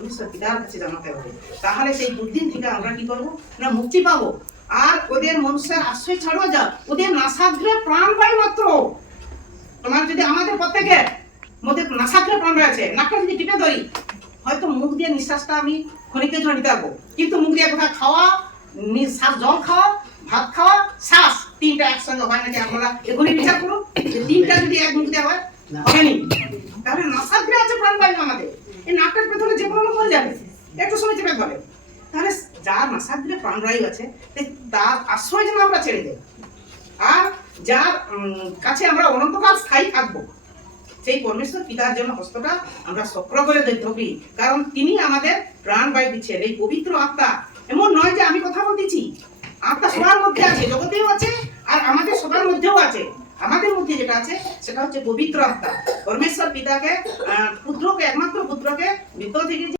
পরমেশ্বর পিতার কাছে জানাতে হবে। তাহলে সেই দুর্দিন থেকে আমরা কি করবো না মুক্তি পাবো। আর ওদের মনুষ্যের আশ্রয় ছাড়ো যা, ওদের নাসাগ্রে প্রাণবায়ু মাত্র। তোমার যদি আমাদের প্রত্যেকের মধ্যে নাসাগ্রে প্রাণ রয়েছে, নাকটা যদি টিপে ধরি, হয়তো মুখ দিয়ে নিঃশ্বাসটা আমি ক্ষণিকের জন্য নিতে পারবো, কিন্তু মুখ দিয়ে কোথাও খাওয়া, নিঃশ্বাস, জল খাওয়া, ভাত খাওয়া, শ্বাস, তিনটা একসঙ্গে হয় নাকি? আপনারা এগুলি বিচার করুন যে তিনটা যদি এক মুখ দিয়ে হয়, হয়নি। তাহলে নাসাগ্রে আছে প্রাণবায়ু আমাদের, এই নাকটার পেছনে যে কোনো মরে যাবে, একটু সময় চেপে ধরে। তাহলে যার নাসাগ্রে প্রাণবায়ু আছে তার আশ্রয় যেন আমরা ছেড়ে দেই, আর যার কাছে আমরা অনন্তকাল স্থায়ী থাকবো, সেই পরমেশ্বর পিতার জন্য হস্তটা আমরা সক্র করে ধরি, কারণ তিনি আমাদের প্রাণবায়ু দিচ্ছেন। এই পবিত্র আত্মা এমন নয় যে আমি কথা বলতেছি, আত্মা সবার মধ্যে আছে, জগতেও আছে আর আমাদের সবার মধ্যেও আছে। আমাদের মধ্যে যেটা আছে সেটা হচ্ছে পবিত্র আত্মা। পরমেশ্বর পিতাকে পুত্রকে, একমাত্র পুত্রকে মৃত থেকে